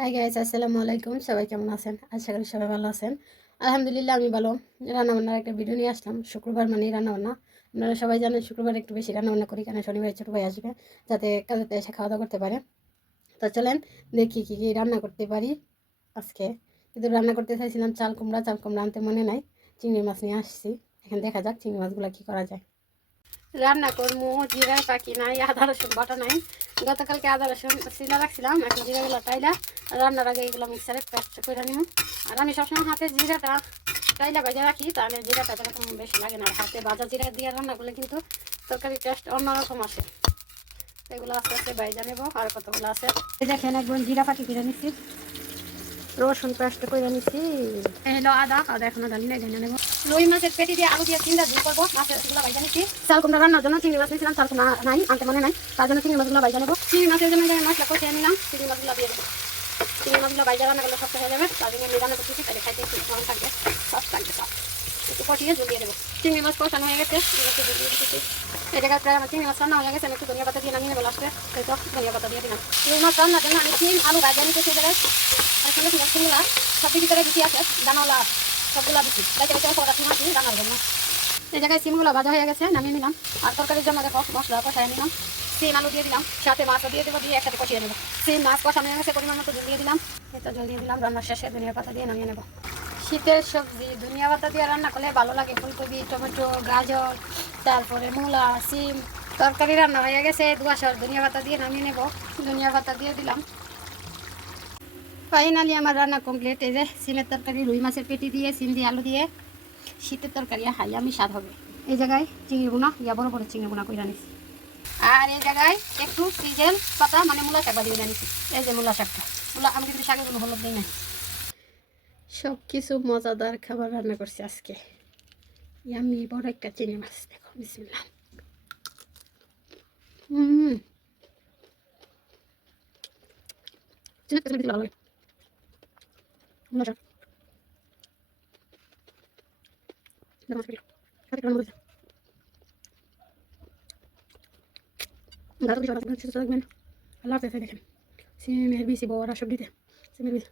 Hi guys, আসসালামু আলাইকুম। সবাই কেমন আছেন? আশা করি সবাই ভালো আছেন। আলহামদুলিল্লাহ আমি ভালো। রান্নাবান্নার একটা ভিডিও নিয়ে আসলাম। শুক্রবার মানেই রান্নাবান্না। আপনারা সবাই জানেন শুক্রবার একটু বেশি রান্নাবান্না করি, কারণ শনিবার ছোটো ভাই আসবে, যাতে কাজেতে এসে খাওয়া দাওয়া করতে পারে। তো চলেন দেখি কী কী রান্না করতে পারি আজকে। কিন্তু রান্না করতে চাইছিলাম চাল কুমড়া আনতে মনে নাই। চিংড়ি মাছ নিয়ে আসছি। এখন দেখা যাক চিংড়ি মাছগুলো কী করা যায়। রান্না করবো, জিরা পাখি নাই, আদা রসুন বাটা নাই। গতকালকে আদা রসুন শিলা রাখছিলাম, এখন জিরাগুলো টাইলা রান্নার আগে এগুলো মিক্সারে পেস্ট করে নিব। আর আমি সবসময় হাতে জিরাটা টাইলা বাজা রাখি, তাহলে জিরাটা যেরকম বেশি লাগে না। হাতে বাজা জিরা দিয়ে রান্না করলে কিন্তু তরকারি টেস্ট অন্যরকম আসে। এগুলো আস্তে আস্তে বাইজা নেবো। আর কতগুলো আছে দেখেন, একবার জিরা পাখি কিনে নিচ্ছি, রসুন পেস্ট করে নিচ্ছি, এলো আদা এখনো ডালি নাই, ঢেলে নেবো। রুই মাছের পেটি দিয়ে আলু দিয়ে চিন্তা ঝুল করবো। মাছের গুলো বাইজা নিচ্ছি। চাল কুমড়া রান্নার জন্য চিংড়ি মাছ নিয়েছিলাম, চাল কুমড়া নাই, আনতে মনে নাই, তার জন্য চিংড়ি মাছগুলো বাইজা নেবো। চিংড়ি মাছের জন্য মশলা কষিয়ে নিলাম, চিংড়ি মাছগুলো দিয়ে দেবো। চিংড়ি মাছগুলো বাইজা রান্না করলে শক্ত হয়ে যাবে, তার জন্য আমি রান্না করতেছি, তাহলে খাইতে একটু গরম থাকবে, সফট থাকবে, সফট। একটু কষিয়ে ঝুলিয়ে দেবো। চিংড়ি মাছ কষানো হয়ে গেছে, এই জায়গায় প্রায় আমার চিংড়ি মাছ রান্না হয়ে গেছে। আমি একটু ধনিয়া পাতা দিয়ে নামিয়ে নেবো লাস্টে, তাই তো ধনিয়া পাতা দিয়ে দিলাম। রুই মাছ রান্নার জন্য আমি সিম আলু ভাজা নিতে সেই জায়গায় সঙ্গে সঙ্গে সিমগুলা সব ভিতরে দিচ্ছি, আছে দানাওয়ালা সবগুলা দিচ্ছি, তাইতে সবটা সিম আছি রান্নার জন্য। এই জায়গায় সিমগুলো ভাজা হয়ে গেছে, নামিয়ে নিলাম। আর তরকারির জন্য দেখো মশলা কষাই নিলাম, সিম আলু দিয়ে দিলাম, সাথে মাছও দিয়ে দেবো, দিয়ে একসাথে কষিয়ে নেবো। সিম মাছ কষানো হয়ে গেছে, পরিমাণ মতো জল দিয়ে দিলাম, এটা জল দিয়ে দিলাম। রান্নার শেষে ধনিয়া পাতা দিয়ে নামিয়ে নেবো। শীতের সবজি ধনিয়া পাতা দিয়ে রান্না করলে ভালো লাগে। ফুলকপি, টমেটো, গাজর, তারপরে মূলা, সিম। তরকারি রান্না হয়ে গেছে, দুয়াশর ধনিয়া পাতা দিয়ে নামিয়ে নেবো। ধনিয়া পাতা দিয়ে দিলাম। ফাইনালি আমার রান্না কমপ্লিট। এই যে সিমের তরকারি, রুই মাছের পেটি দিয়ে, সিম দিয়ে, আলু দিয়ে শীতের তরকারি হাই আমি স্বাদ হবে। এই জায়গায় চিংড়ি বোনা বড় বড় চিংড়ি বোনা করে রানিছি। আর এই জায়গায় একটু সিজেল পাতা মানে মূলা শাক দিয়ে রানিছি। এই যে মূলা শাকটা, আমি কিন্তু শাকের কোনো হলুদ দিই না। সব কিছু মজাদার খাবার রান্না করছি আজকে। আমি বড় একটা চিংড়ি মাছ, দেখো বিসমিল্লাহ। ভালো লাগে মূলা শাক। আল্লাহ হাফেজ। দেখেন সিমের বিচি বড়া সব দিতে, সিমের বিচি।